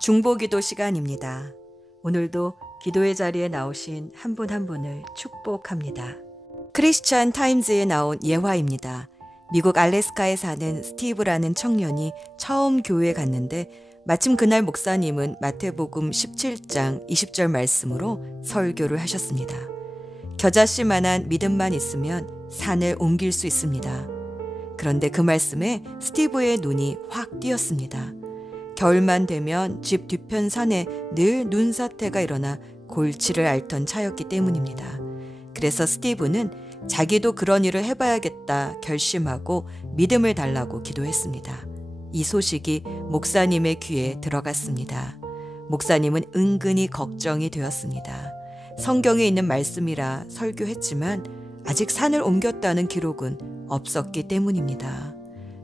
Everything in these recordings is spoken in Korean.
중보기도 시간입니다. 오늘도 기도의 자리에 나오신 한 분 한 분을 축복합니다. 크리스천 타임즈에 나온 예화입니다. 미국 알래스카에 사는 스티브라는 청년이 처음 교회에 갔는데 마침 그날 목사님은 마태복음 17장 20절 말씀으로 설교를 하셨습니다. 겨자씨만한 믿음만 있으면 산을 옮길 수 있습니다. 그런데 그 말씀에 스티브의 눈이 확 띄었습니다. 겨울만 되면 집 뒤편 산에 늘 눈사태가 일어나 골치를 앓던 차였기 때문입니다. 그래서 스티브는 자기도 그런 일을 해봐야겠다 결심하고 믿음을 달라고 기도했습니다. 이 소식이 목사님의 귀에 들어갔습니다. 목사님은 은근히 걱정이 되었습니다. 성경에 있는 말씀이라 설교했지만 아직 산을 옮겼다는 기록은 없었기 때문입니다.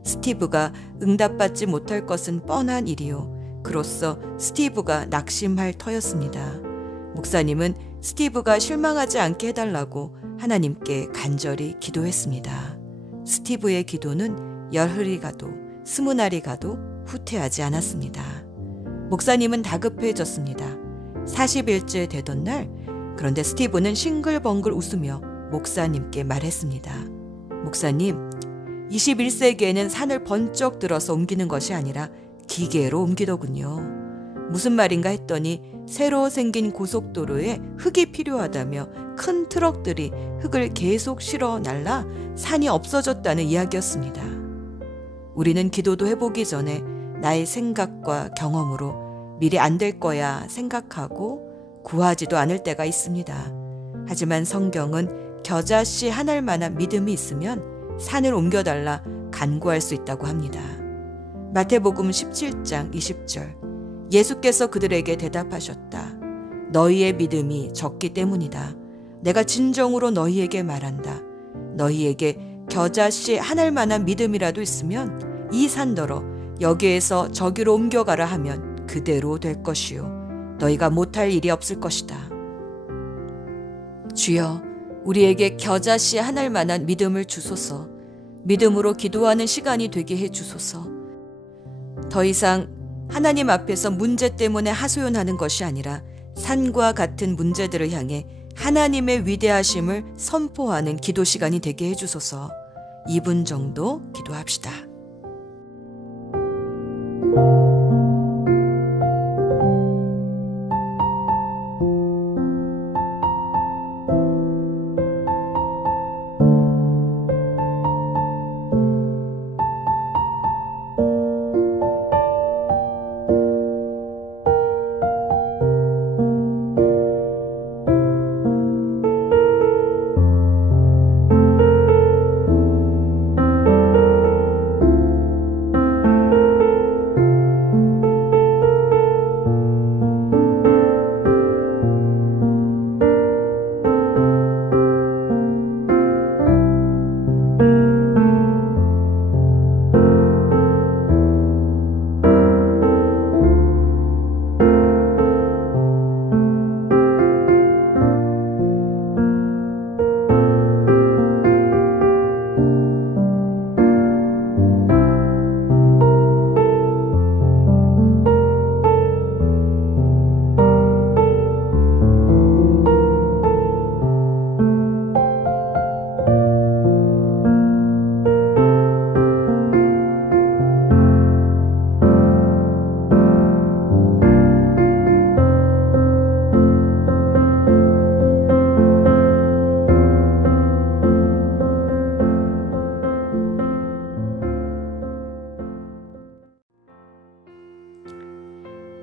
스티브가 응답받지 못할 것은 뻔한 일이요. 그로써 스티브가 낙심할 터였습니다. 목사님은 스티브가 실망하지 않게 해달라고 하나님께 간절히 기도했습니다. 스티브의 기도는 열흘이 가도 20날이 가도 후퇴하지 않았습니다. 목사님은 다급해졌습니다. 40일째 되던 날, 그런데 스티브는 싱글벙글 웃으며 목사님께 말했습니다. 목사님, 21세기에는 산을 번쩍 들어서 옮기는 것이 아니라 기계로 옮기더군요. 무슨 말인가 했더니 새로 생긴 고속도로에 흙이 필요하다며 큰 트럭들이 흙을 계속 실어 날라 산이 없어졌다는 이야기였습니다. 우리는 기도도 해보기 전에 나의 생각과 경험으로 미리 안 될 거야 생각하고 구하지도 않을 때가 있습니다. 하지만 성경은 겨자씨 한 알만한 믿음이 있으면 산을 옮겨달라 간구할 수 있다고 합니다. 마태복음 17장 20절. 예수께서 그들에게 대답하셨다. 너희의 믿음이 적기 때문이다. 내가 진정으로 너희에게 말한다. 너희에게 겨자씨 한 알만한 믿음이라도 있으면 이 산더러 여기에서 저기로 옮겨가라 하면 그대로 될 것이요. 너희가 못할 일이 없을 것이다. 주여, 우리에게 겨자씨 한 알만한 믿음을 주소서. 믿음으로 기도하는 시간이 되게 해 주소서. 더 이상 하나님 앞에서 문제 때문에 하소연하는 것이 아니라 산과 같은 문제들을 향해 하나님의 위대하심을 선포하는 기도 시간이 되게 해 주소서. 2분 정도 기도합시다.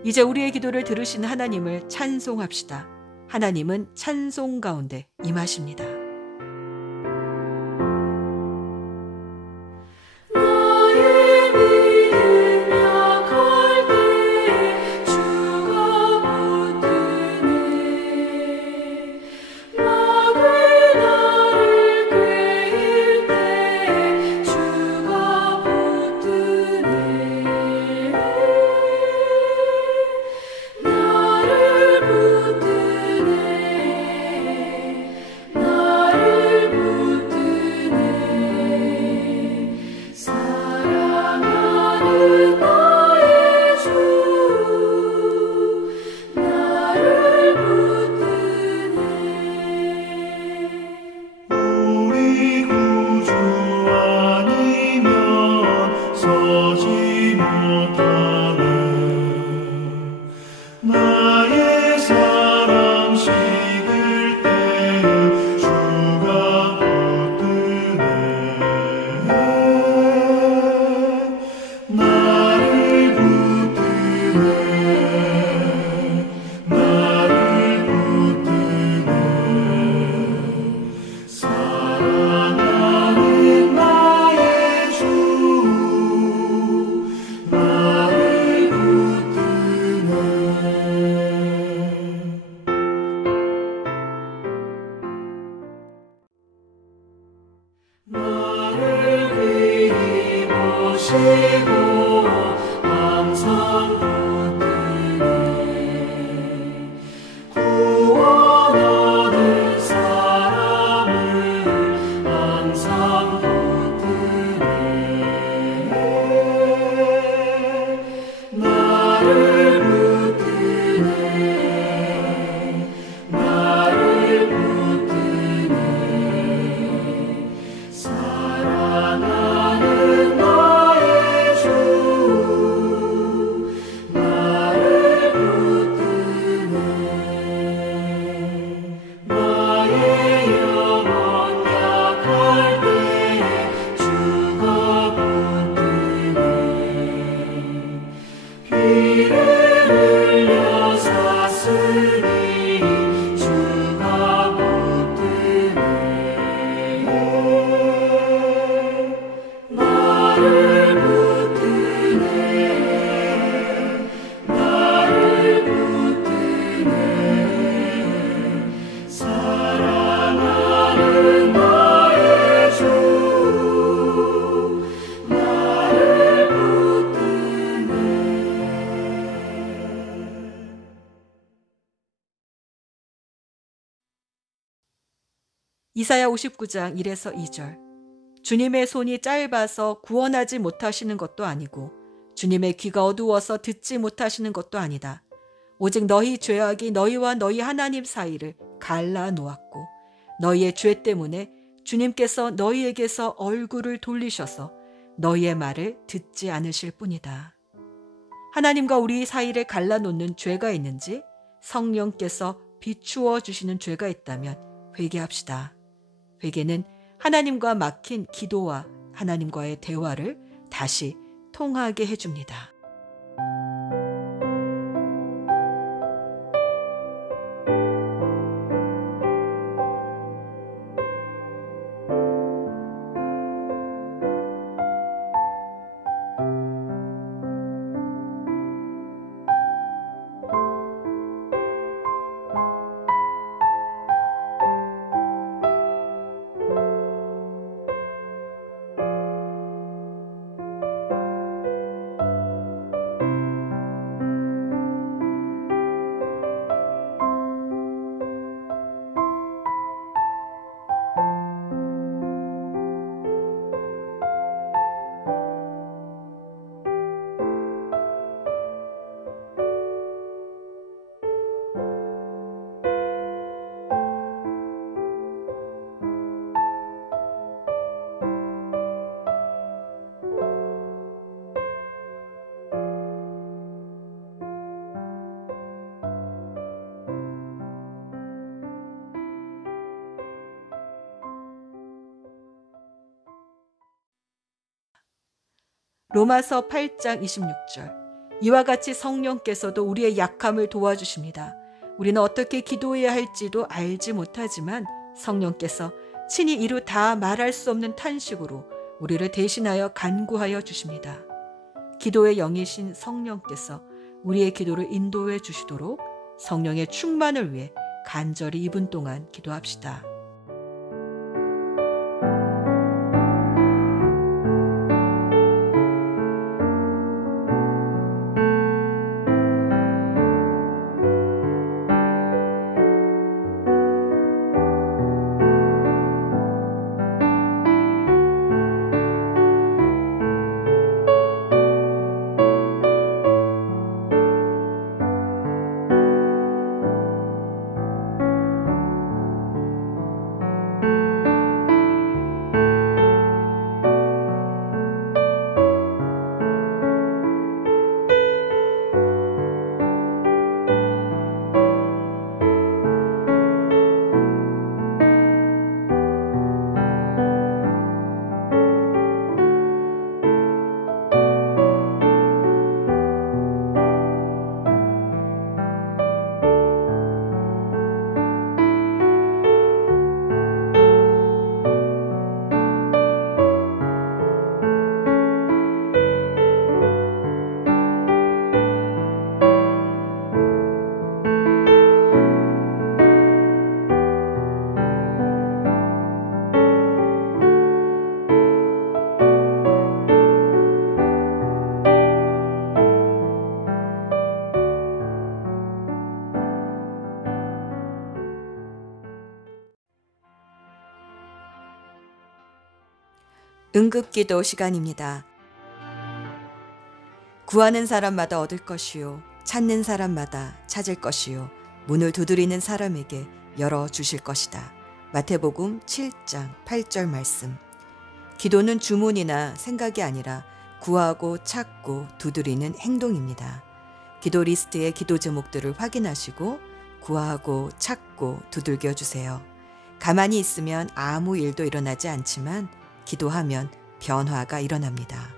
이제 우리의 기도를 들으신 하나님을 찬송합시다. 하나님은 찬송 가운데 임하십니다. 나를 이사야 59장 1에서 2절. 주님의 손이 짧아서 구원하지 못하시는 것도 아니고 주님의 귀가 어두워서 듣지 못하시는 것도 아니다. 오직 너희 죄악이 너희와 너희 하나님 사이를 갈라 놓았고 너희의 죄 때문에 주님께서 너희에게서 얼굴을 돌리셔서 너희의 말을 듣지 않으실 뿐이다. 하나님과 우리 사이를 갈라놓는 죄가 있는지 성령께서 비추어 주시는 죄가 있다면 회개합시다. 회개는 하나님과 막힌 기도와 하나님과의 대화를 다시 통하게 해줍니다. 로마서 8장 26절. 이와 같이 성령께서도 우리의 약함을 도와주십니다. 우리는 어떻게 기도해야 할지도 알지 못하지만 성령께서 친히 이루 다 말할 수 없는 탄식으로 우리를 대신하여 간구하여 주십니다. 기도의 영이신 성령께서 우리의 기도를 인도해 주시도록 성령의 충만을 위해 간절히 2분 동안 기도합시다. 응급기도 시간입니다. 구하는 사람마다 얻을 것이요 찾는 사람마다 찾을 것이요 문을 두드리는 사람에게 열어주실 것이다. 마태복음 7장 8절 말씀. 기도는 주문이나 생각이 아니라 구하고 찾고 두드리는 행동입니다. 기도 리스트의 기도 제목들을 확인하시고 구하고 찾고 두들겨 주세요. 가만히 있으면 아무 일도 일어나지 않지만 기도하면 변화가 일어납니다.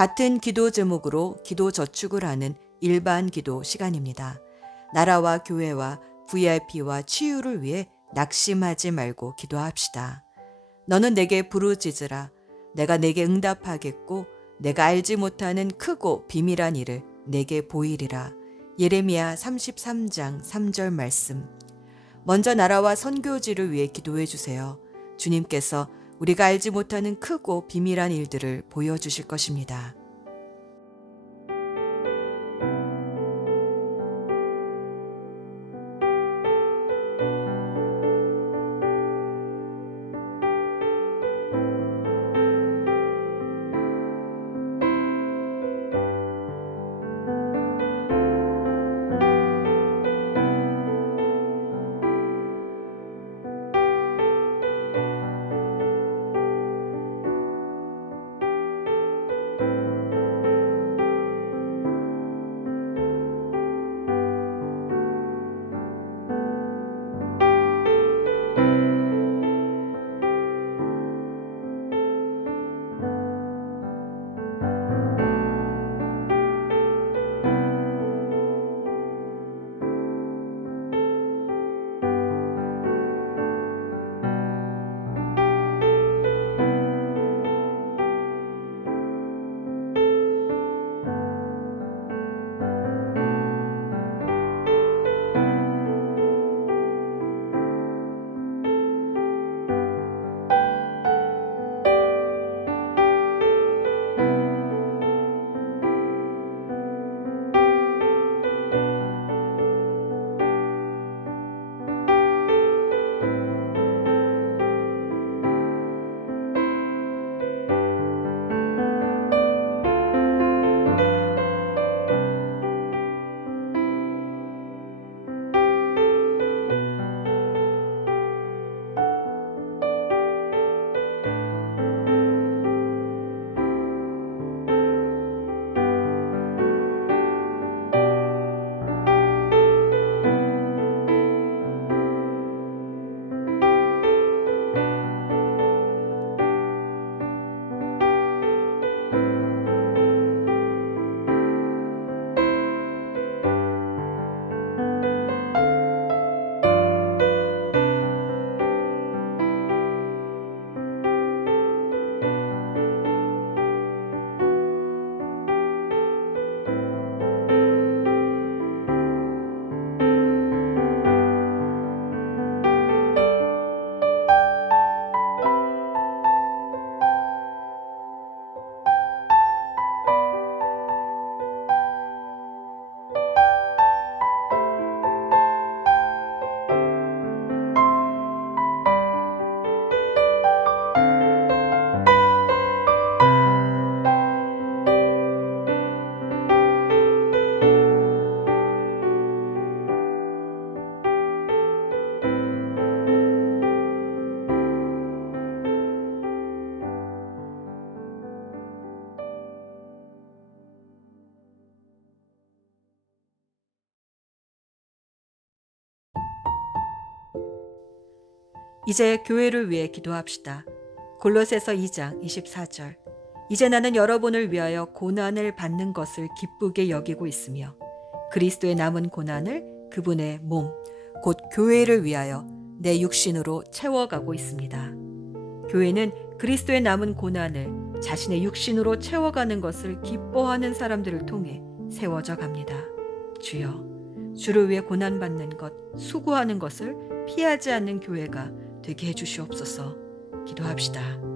같은 기도 제목으로 기도 저축을 하는 일반 기도 시간입니다. 나라와 교회와 VIP와 치유를 위해 낙심하지 말고 기도합시다. 너는 내게 부르짖으라. 내가 내게 응답하겠고 내가 알지 못하는 크고 비밀한 일을 내게 보이리라. 예레미야 33장 3절 말씀. 먼저 나라와 선교지를 위해 기도해 주세요. 주님께서 우리가 알지 못하는 크고 비밀한 일들을 보여주실 것입니다. 이제 교회를 위해 기도합시다. 골로새서 2장 24절. 이제 나는 여러분을 위하여 고난을 받는 것을 기쁘게 여기고 있으며 그리스도의 남은 고난을 그분의 몸, 곧 교회를 위하여 내 육신으로 채워가고 있습니다. 교회는 그리스도의 남은 고난을 자신의 육신으로 채워가는 것을 기뻐하는 사람들을 통해 세워져 갑니다. 주여, 주를 위해 고난받는 것, 수고하는 것을 피하지 않는 교회가 되게 해주시옵소서. 기도합시다.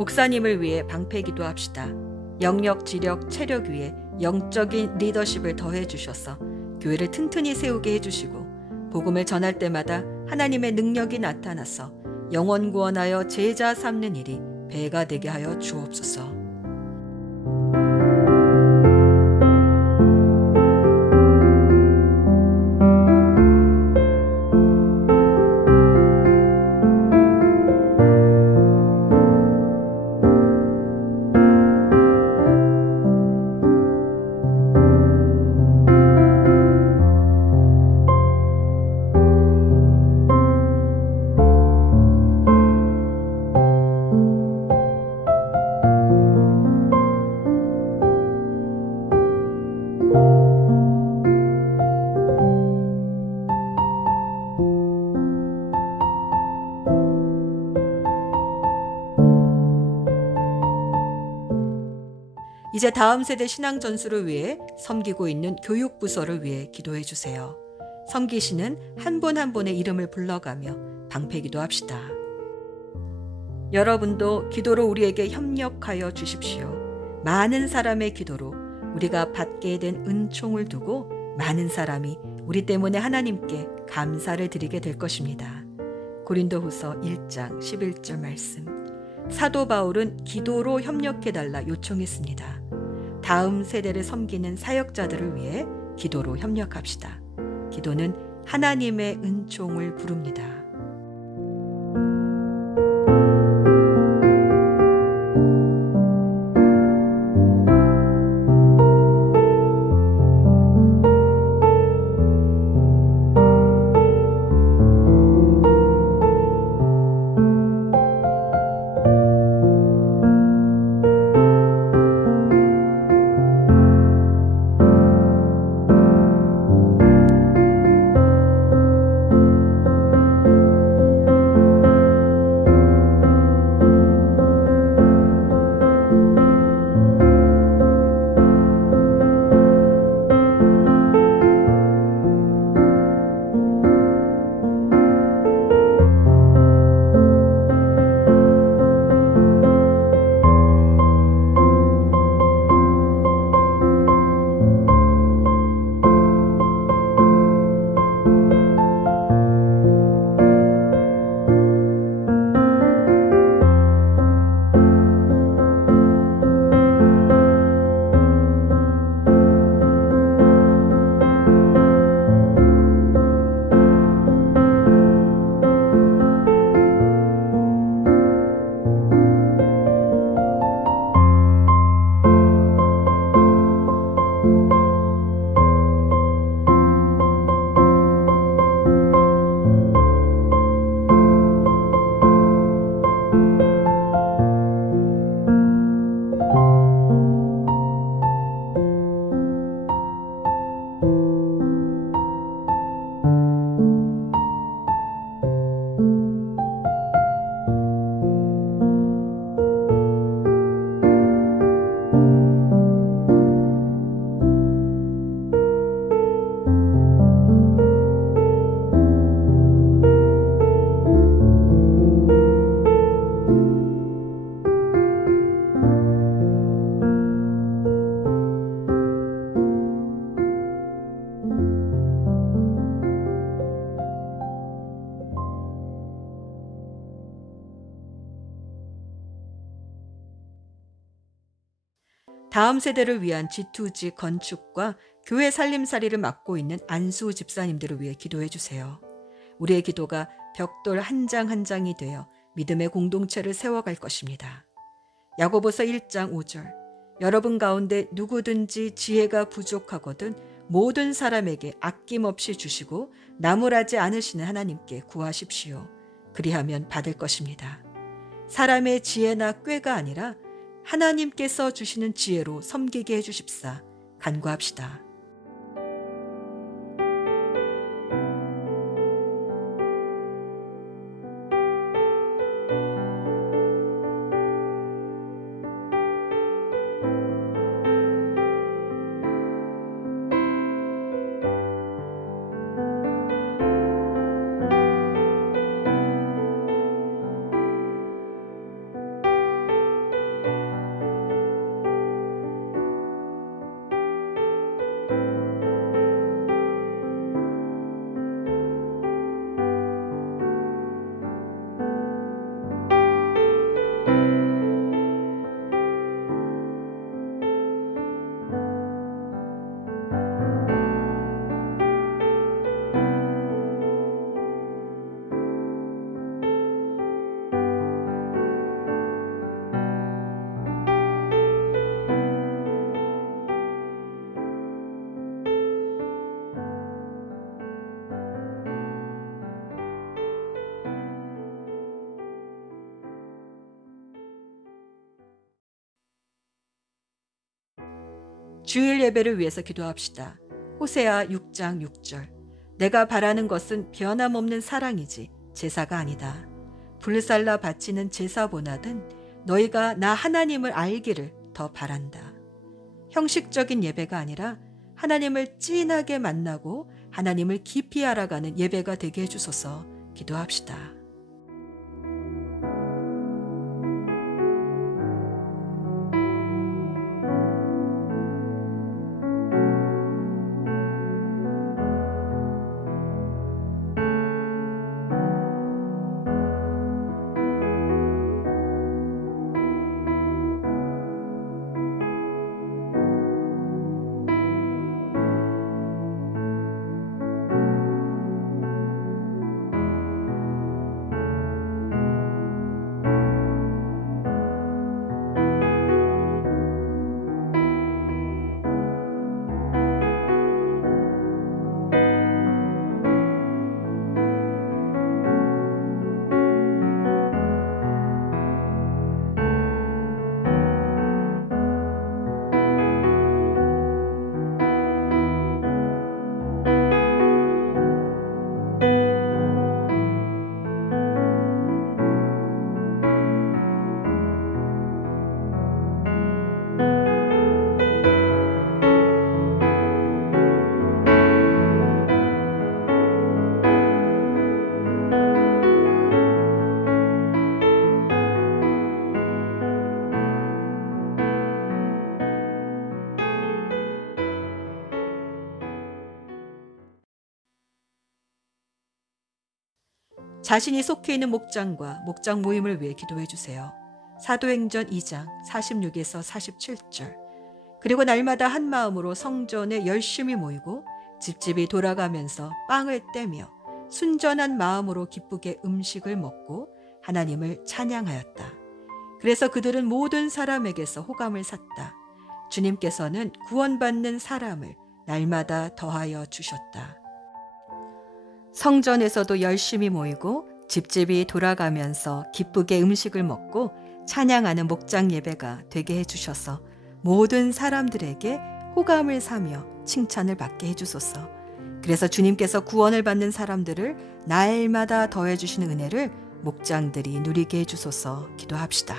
목사님을 위해 방패기도 합시다. 영역, 지력, 체력 위에 영적인 리더십을 더해 주셔서 교회를 튼튼히 세우게 해주시고 복음을 전할 때마다 하나님의 능력이 나타나서 영혼 구원하여 제자 삼는 일이 배가 되게 하여 주옵소서. 이제 다음 세대 신앙 전수를 위해 섬기고 있는 교육부서를 위해 기도해 주세요. 섬기시는 한 분 한 분의 이름을 불러가며 방패기도 합시다. 여러분도 기도로 우리에게 협력하여 주십시오. 많은 사람의 기도로 우리가 받게 된 은총을 두고 많은 사람이 우리 때문에 하나님께 감사를 드리게 될 것입니다. 고린도후서 1장 11절 말씀. 사도 바울은 기도로 협력해달라 요청했습니다. 다음 세대를 섬기는 사역자들을 위해 기도로 협력합시다. 기도는 하나님의 은총을 부릅니다. 다음 세대를 위한 G2G 건축과 교회 살림살이를 맡고 있는 안수 집사님들을 위해 기도해 주세요. 우리의 기도가 벽돌 한 장 한 장이 되어 믿음의 공동체를 세워갈 것입니다. 야고보서 1장 5절. 여러분 가운데 누구든지 지혜가 부족하거든 모든 사람에게 아낌없이 주시고 나무라지 않으시는 하나님께 구하십시오. 그리하면 받을 것입니다. 사람의 지혜나 꾀가 아니라 하나님께서 주시는 지혜로 섬기게 해주십사. 간구합시다. 주일 예배를 위해서 기도합시다. 호세아 6장 6절. 내가 바라는 것은 변함없는 사랑이지 제사가 아니다. 불살라 바치는 제사보다는 너희가 나 하나님을 알기를 더 바란다. 형식적인 예배가 아니라 하나님을 진하게 만나고 하나님을 깊이 알아가는 예배가 되게 해주소서. 기도합시다. 자신이 속해 있는 목장과 목장 모임을 위해 기도해 주세요. 사도행전 2장 46에서 47절. 그리고 날마다 한 마음으로 성전에 열심히 모이고 집집이 돌아가면서 빵을 떼며 순전한 마음으로 기쁘게 음식을 먹고 하나님을 찬양하였다. 그래서 그들은 모든 사람에게서 호감을 샀다. 주님께서는 구원받는 사람을 날마다 더하여 주셨다. 성전에서도 열심히 모이고 집집이 돌아가면서 기쁘게 음식을 먹고 찬양하는 목장 예배가 되게 해주셔서 모든 사람들에게 호감을 사며 칭찬을 받게 해주소서. 그래서 주님께서 구원을 받는 사람들을 날마다 더해주시는 은혜를 목장들이 누리게 해주소서. 기도합시다.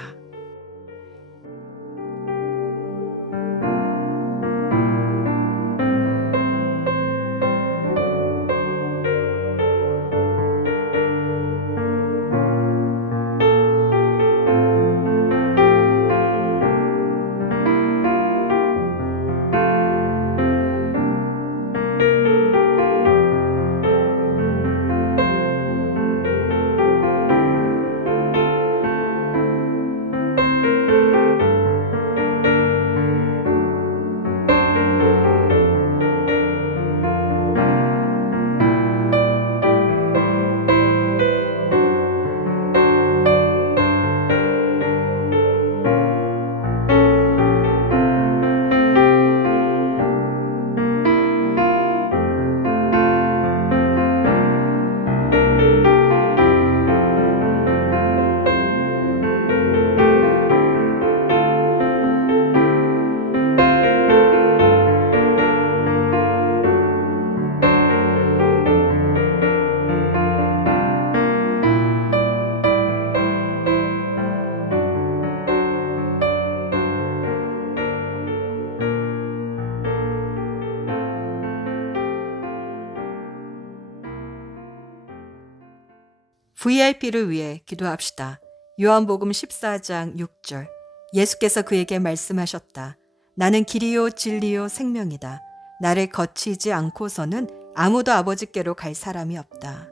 VIP를 위해 기도합시다. 요한복음 14장 6절. 예수께서 그에게 말씀하셨다. 나는 길이요 진리요 생명이다. 나를 거치지 않고서는 아무도 아버지께로 갈 사람이 없다.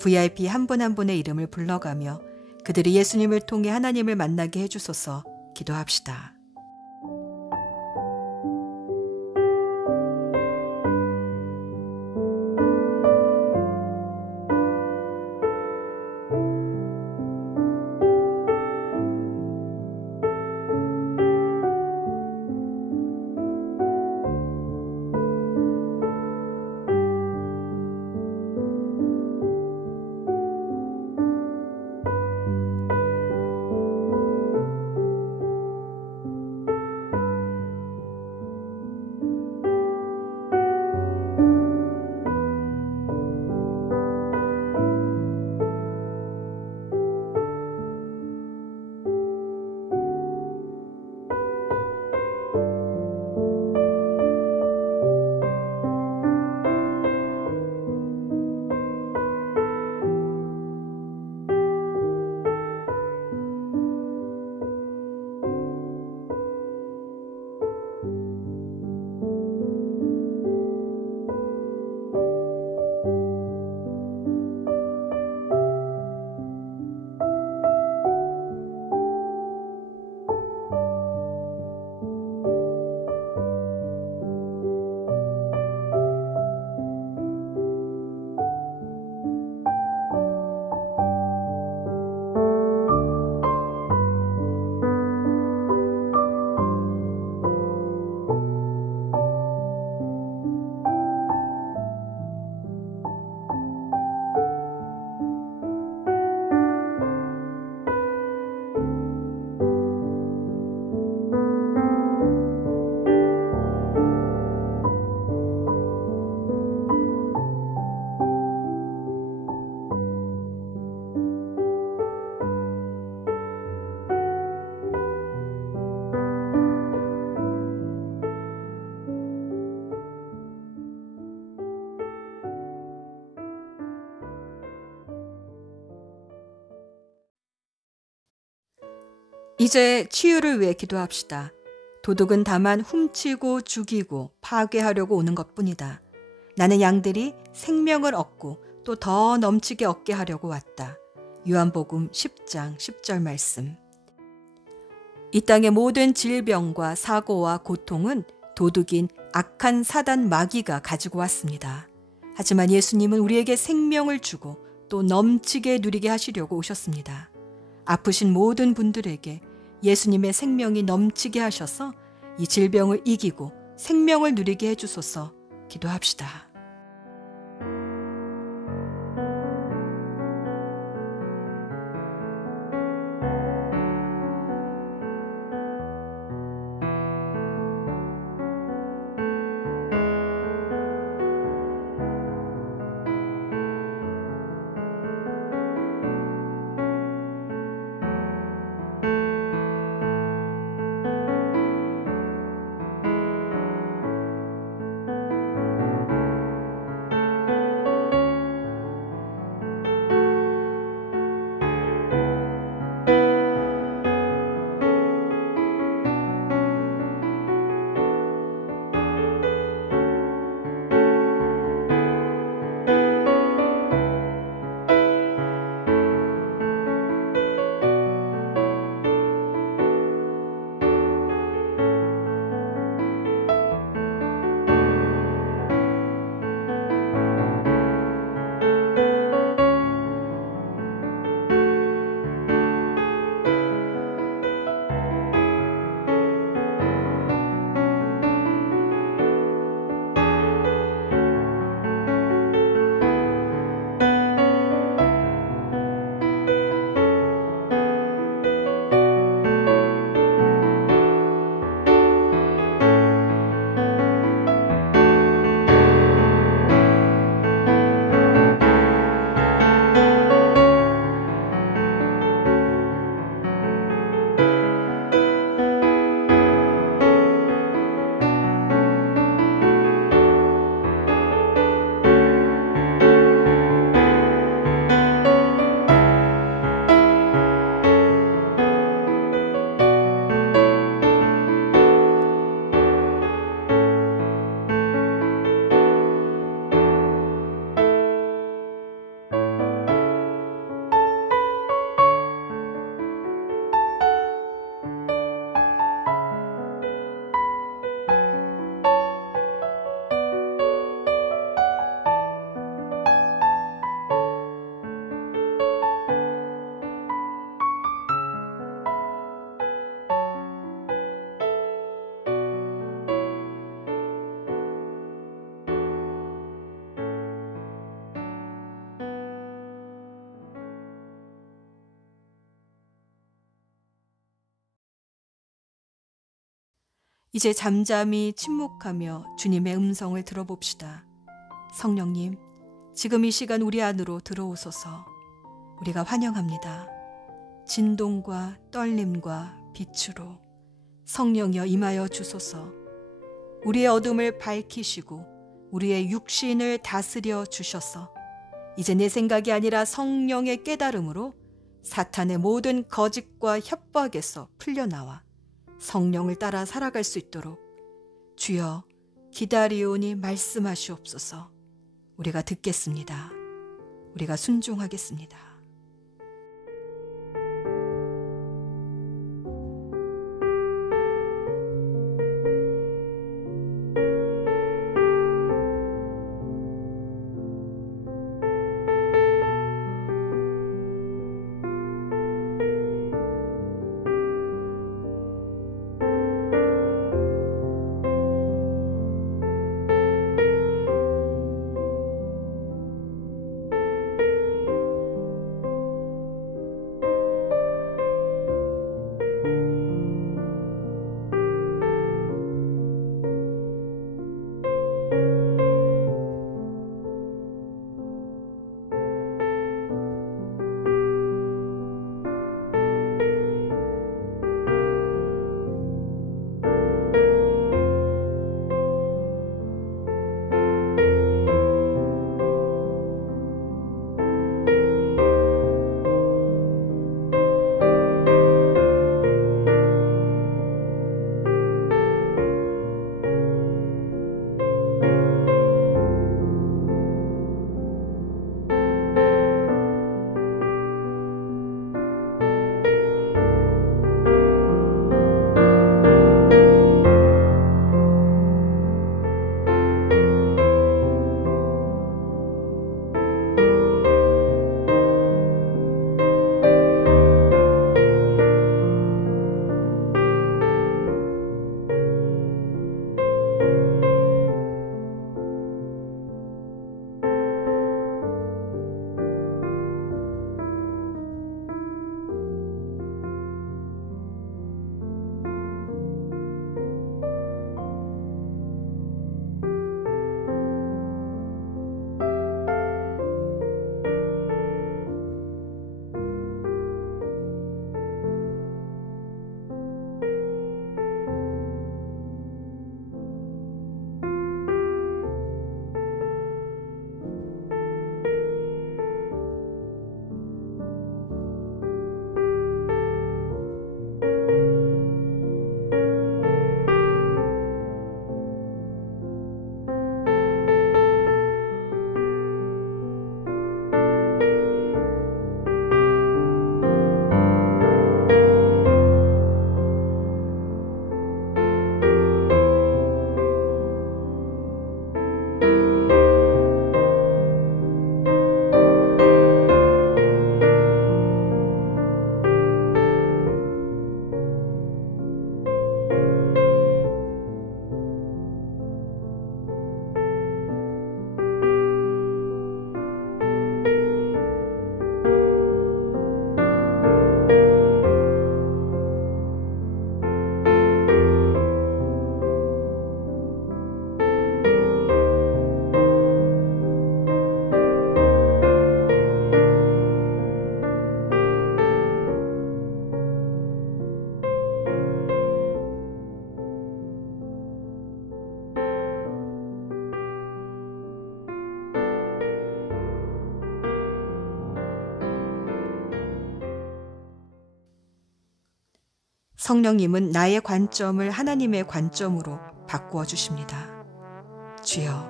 VIP 한 분 한 분의 이름을 불러가며 그들이 예수님을 통해 하나님을 만나게 해주소서. 기도합시다. 이제 치유를 위해 기도합시다. 도둑은 다만 훔치고 죽이고 파괴하려고 오는 것뿐이다. 나는 양들이 생명을 얻고 또 더 넘치게 얻게 하려고 왔다. 요한복음 10장 10절 말씀. 이 땅의 모든 질병과 사고와 고통은 도둑인 악한 사단 마귀가 가지고 왔습니다. 하지만 예수님은 우리에게 생명을 주고 또 넘치게 누리게 하시려고 오셨습니다. 아프신 모든 분들에게 예수님의 생명이 넘치게 하셔서 이 질병을 이기고 생명을 누리게 해주소서. 기도합시다. 이제 잠잠히 침묵하며 주님의 음성을 들어봅시다. 성령님, 지금 이 시간 우리 안으로 들어오소서. 우리가 환영합니다. 진동과 떨림과 빛으로 성령이여 임하여 주소서. 우리의 어둠을 밝히시고 우리의 육신을 다스려 주셔서 이제 내 생각이 아니라 성령의 깨달음으로 사탄의 모든 거짓과 협박에서 풀려나와 성령을 따라 살아갈 수 있도록 주여 기다리오니 말씀하시옵소서. 우리가 듣겠습니다. 우리가 순종하겠습니다. 성령님은 나의 관점을 하나님의 관점으로 바꾸어 주십니다. 주여,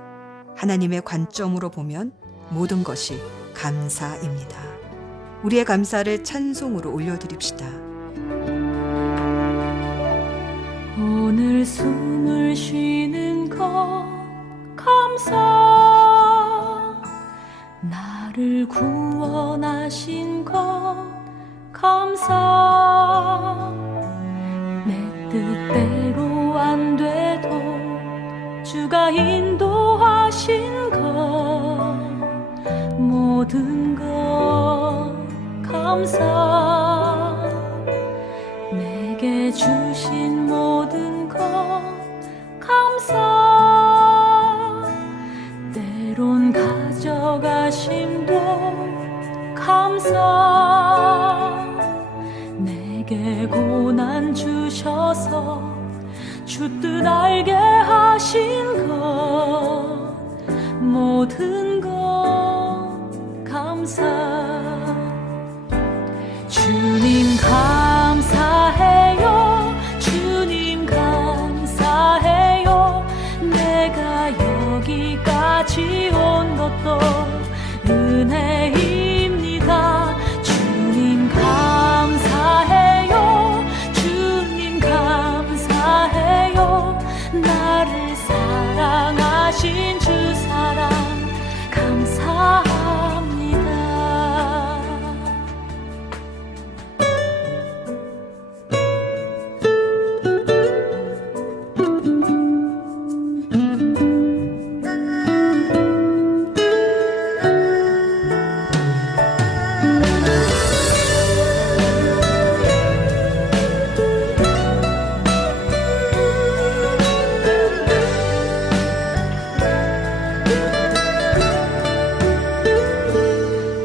하나님의 관점으로 보면 모든 것이 감사입니다. 우리의 감사를 찬송으로 올려드립시다. 오늘 숨을 쉬는 것 감사, 나를 구원하신 것 감사, 내 뜻대로 안 돼도 주가 인도하신 것 모든 것 감사, 내게 주신 모든 것 감사, 때론 가져가심도 감사, 내게 고난 주셔서 주 뜻 알게 하신 것 모든 것 감사, 주님 감사해요, 주님 감사해요, 내가 여기까지 온 것도 은혜입니다. 주님 감사해요, 주님 감사해요, 나를 사랑하신 주 사랑 감사합니다.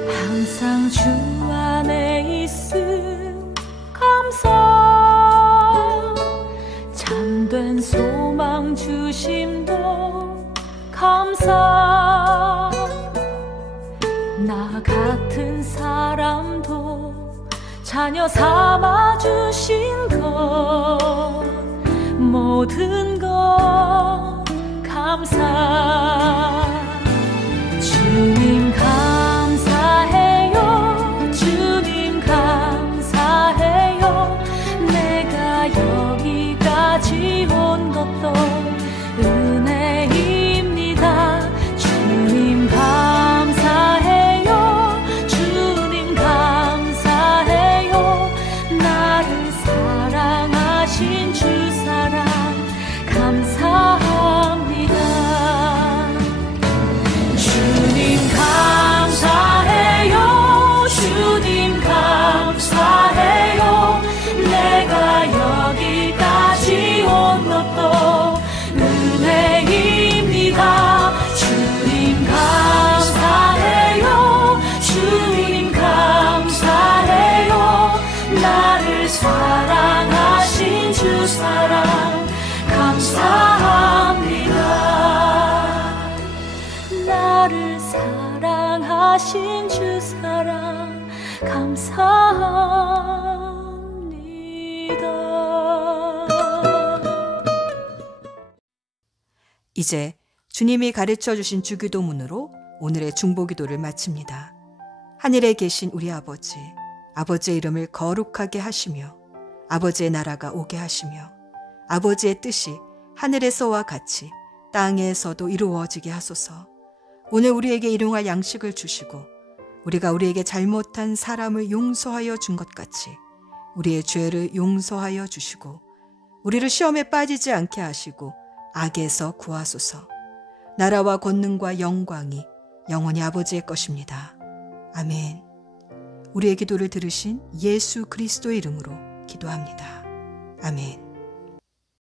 항상 주 안에 있음 감사, 참된 소망 주심도 감사, 나 같은 사람도 자녀 삼아 주신 것 모든 것 감사, 주님 감사해요, 주님 감사해요, 내가 여기까지 온 것도 은혜입니다. 주님 감사해요, 주님 감사해요, 나를 사랑하신 주 사랑 감사합니다. 주님 감사해요, 주님 감사해요, 내가 여기까지 온 것도 은혜입니다. 주님 감사해요, 주님 감사해요, 나를 사랑하신 주 사랑 감사합니다. 나를 사랑하신 주 사랑 감사합니다. 이제 주님이 가르쳐 주신 주기도문으로 오늘의 중보기도를 마칩니다. 하늘에 계신 우리 아버지, 아버지의 이름을 거룩하게 하시며 아버지의 나라가 오게 하시며 아버지의 뜻이 하늘에서와 같이 땅에서도 이루어지게 하소서. 오늘 우리에게 일용할 양식을 주시고 우리가 우리에게 잘못한 사람을 용서하여 준 것 같이 우리의 죄를 용서하여 주시고 우리를 시험에 빠지지 않게 하시고 악에서 구하소서. 나라와 권능과 영광이 영원히 아버지의 것입니다. 아멘. 우리의 기도를 들으신 예수 그리스도의 이름으로 기도합니다. 아멘.